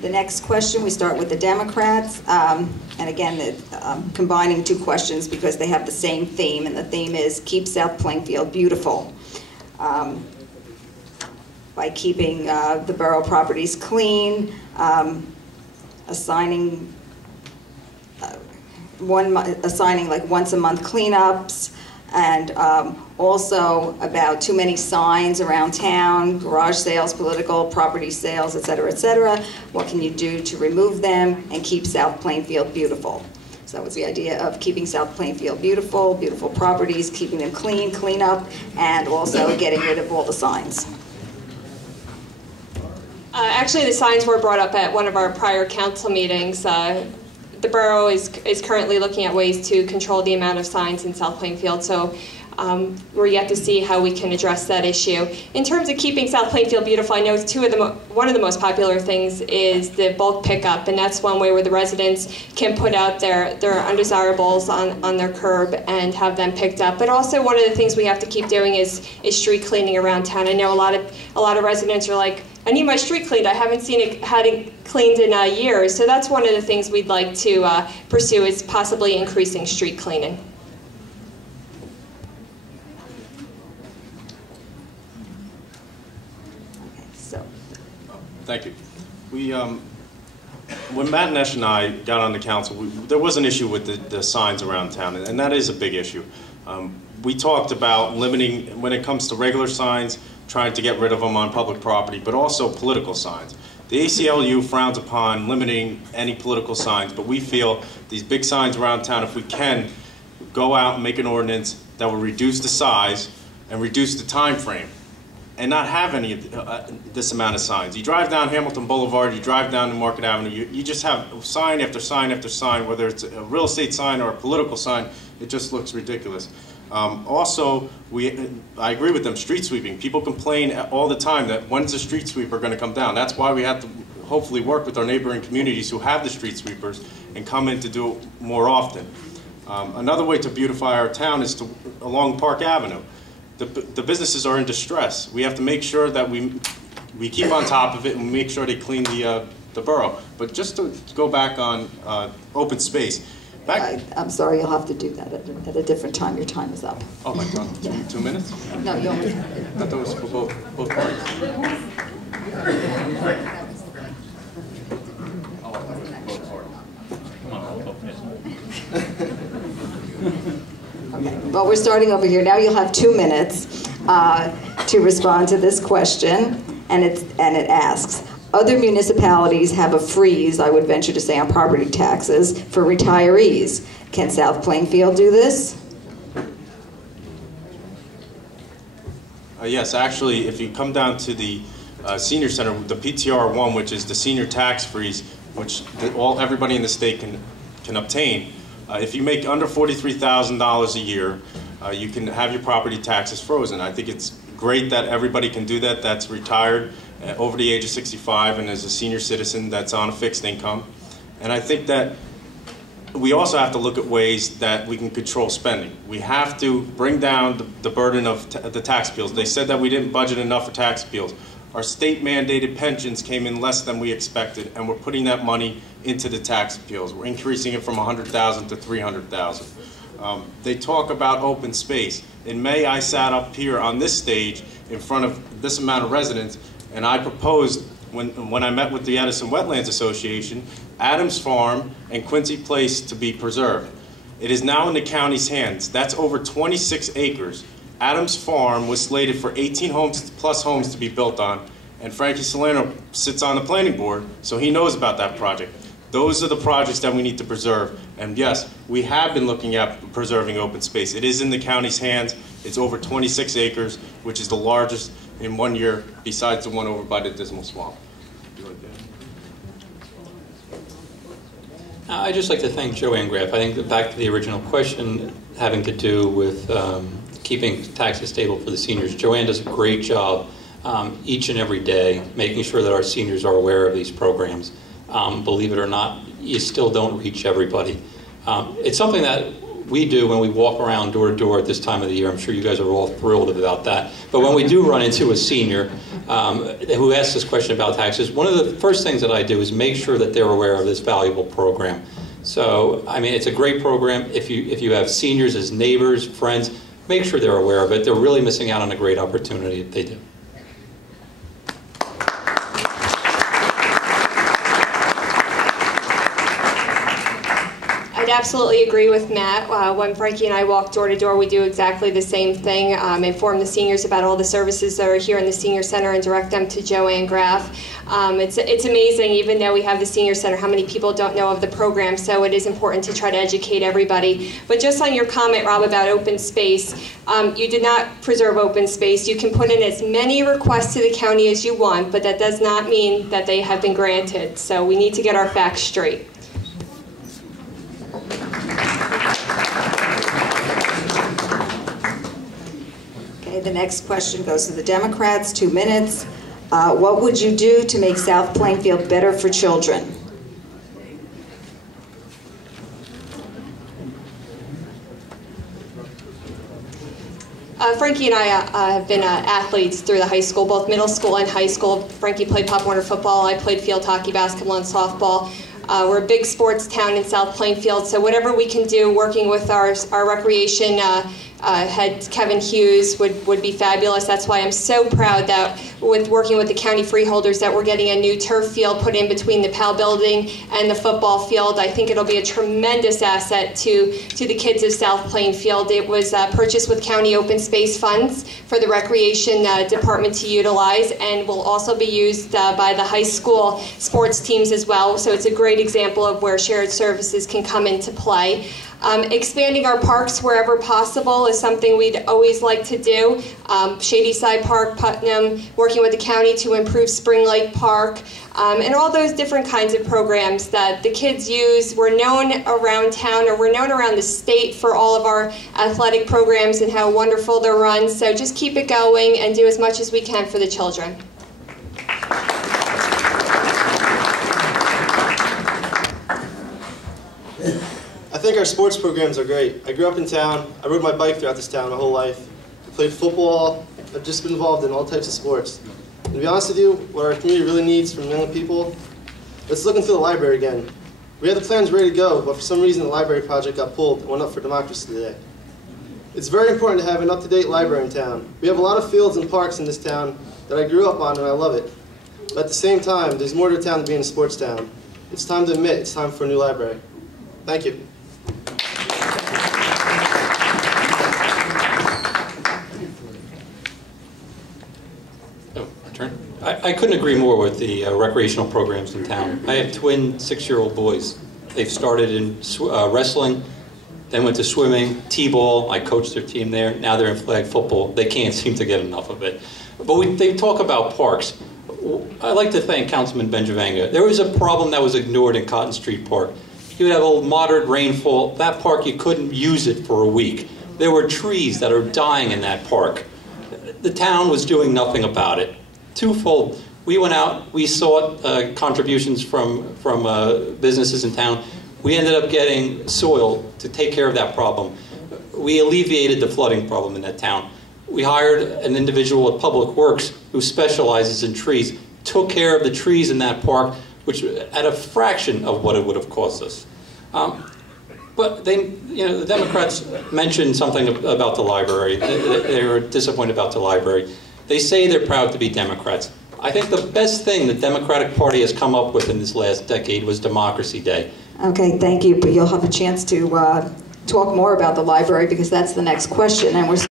The next question, we start with the Democrats. And again, combining two questions because they have the same theme, and the theme is Keep South Plainfield Beautiful. By keeping the borough properties clean, assigning like once a month cleanups, and also about too many signs around town, garage sales, political, property sales, et cetera, et cetera. What can you do to remove them and keep South Plainfield beautiful? So that was the idea of keeping South Plainfield beautiful, beautiful properties, keeping them clean, clean up, and also getting rid of all the signs. Actually, the signs were brought up at one of our prior council meetings. The borough is currently looking at ways to control the amount of signs in South Plainfield, so we're yet to see how we can address that issue. In terms of keeping South Plainfield beautiful, I know one of the most popular things is the bulk pickup, and that's one way where the residents can put out their undesirables on their curb and have them picked up. But also one of the things we have to keep doing is street cleaning around town. I know a lot of residents are like, I need my street cleaned. I haven't had it cleaned in years. So that's one of the things we'd like to pursue, is possibly increasing street cleaning. Okay, so. Thank you. When Matt Nesh and I got on the council, there was an issue with the signs around town, and that is a big issue. We talked about limiting, when it comes to regular signs, trying to get rid of them on public property, but also political signs. The ACLU frowns upon limiting any political signs, but we feel these big signs around town, if we can go out and make an ordinance that will reduce the size and reduce the time frame and not have any of this amount of signs. You drive down Hamilton Boulevard, you drive down to Market Avenue, you just have sign after sign after sign, whether it's a real estate sign or a political sign, it just looks ridiculous. Also, I agree with them, street sweeping. People complain all the time that when's the street sweeper going to come down? That's why we have to hopefully work with our neighboring communities who have the street sweepers and come in to do it more often. Another way to beautify our town is along Park Avenue. The businesses are in distress. We have to make sure that we keep on top of it and make sure they clean the borough. But just to go back on open space, I'm sorry, you'll have to do that at a different time. Your time is up. Oh my God, Yeah. 2 minutes? No, you only. I thought that was for both parties. Okay. Well, we're starting over here. Now you'll have 2 minutes to respond to this question, and it asks, other municipalities have a freeze, I would venture to say, on property taxes for retirees. Can South Plainfield do this? Yes, actually, if you come down to the senior center, the PTR1, which is the senior tax freeze, which everybody in the state can obtain, if you make under $43,000 a year, you can have your property taxes frozen. I think it's great that everybody can do that that's retired over the age of 65 and is a senior citizen that's on a fixed income. And I think that we also have to look at ways that we can control spending. We have to bring down the burden of the tax appeals. They said that we didn't budget enough for tax appeals. Our state mandated pensions came in less than we expected, and we're putting that money into the tax appeals. We're increasing it from $100,000 to $300,000. They talk about open space. In May, I sat up here on this stage in front of this amount of residents, and I proposed, when I met with the Edison Wetlands Association, Adams Farm and Quincy Place to be preserved. It is now in the county's hands. That's over 26 acres. Adams Farm was slated for 18 homes plus homes to be built on, and Frankie Solano sits on the planning board, so he knows about that project. Those are the projects that we need to preserve. And yes, we have been looking at preserving open space. It is in the county's hands. It's over 26 acres, which is the largest in 1 year, besides the one over by the Dismal Swamp. I'd just like to thank Joanne Graff. I think back to the original question having to do with keeping taxes stable for the seniors. Joanne does a great job each and every day making sure that our seniors are aware of these programs. Believe it or not, you still don't reach everybody. It's something that we do when we walk around door to door at this time of the year. I'm sure you guys are all thrilled about that. But when we do run into a senior who asks this question about taxes, one of the first things that I do is make sure that they're aware of this valuable program. So, I mean, it's a great program. If you have seniors as neighbors, friends, make sure they're aware of it. They're really missing out on a great opportunity if they do. I'd absolutely agree with Matt. When Frankie and I walk door to door, we do exactly the same thing, inform the seniors about all the services that are here in the senior center and direct them to Joanne Graff. It's amazing, even though we have the senior center, how many people don't know of the program, so it is important to try to educate everybody. But just on your comment, Rob, about open space, you did not preserve open space. You can put in as many requests to the county as you want, but that does not mean that they have been granted. So we need to get our facts straight. The next question goes to the Democrats, 2 minutes. What would you do to make South Plainfield better for children? Frankie and I have been athletes through the high school, both middle school and high school. Frankie played Pop Warner football, I played field hockey, basketball, and softball. We're a big sports town in South Plainfield, so whatever we can do working with our recreation head Kevin Hughes would be fabulous. That's why I'm so proud that with working with the county freeholders that we're getting a new turf field put in between the PAL building and the football field. I think it'll be a tremendous asset to the kids of South Plainfield. It was purchased with county open space funds for the recreation department to utilize, and will also be used by the high school sports teams as well. So it's a great example of where shared services can come into play. Expanding our parks wherever possible is something we'd always like to do. Shady Side Park, Putnam, working with the county to improve Spring Lake Park, and all those different kinds of programs that the kids use. We're known around town, or we're known around the state for all of our athletic programs and how wonderful they're run. So just keep it going and do as much as we can for the children. I think our sports programs are great. I grew up in town. I rode my bike throughout this town my whole life. I played football. I've just been involved in all types of sports. And to be honest with you, what our community really needs from young people, let's look into the library again. We had the plans ready to go, but for some reason the library project got pulled and went up for democracy today. It's very important to have an up-to-date library in town. We have a lot of fields and parks in this town that I grew up on and I love it. But at the same time, there's more to town than being a sports town. It's time to admit it's time for a new library. Thank you. I couldn't agree more with the recreational programs in town. I have twin 6-year-old boys. They've started in wrestling, then went to swimming, t-ball. I coached their team there. Now they're in flag football. They can't seem to get enough of it. But they talk about parks. I'd like to thank Councilman Benjavanga. There was a problem that was ignored in Cotton Street Park. You would have a moderate rainfall. That park, you couldn't use it for a week. There were trees that are dying in that park. The town was doing nothing about it. Twofold. We went out, we sought contributions from businesses in town. We ended up getting soil to take care of that problem. We alleviated the flooding problem in that town. We hired an individual at Public Works who specializes in trees, took care of the trees in that park, which at a fraction of what it would have cost us. But the Democrats mentioned something about the library. They were disappointed about the library. They say they're proud to be Democrats. I think the best thing the Democratic Party has come up with in this last decade was Democracy Day. Okay, thank you, but you'll have a chance to talk more about the library because that's the next question, and we're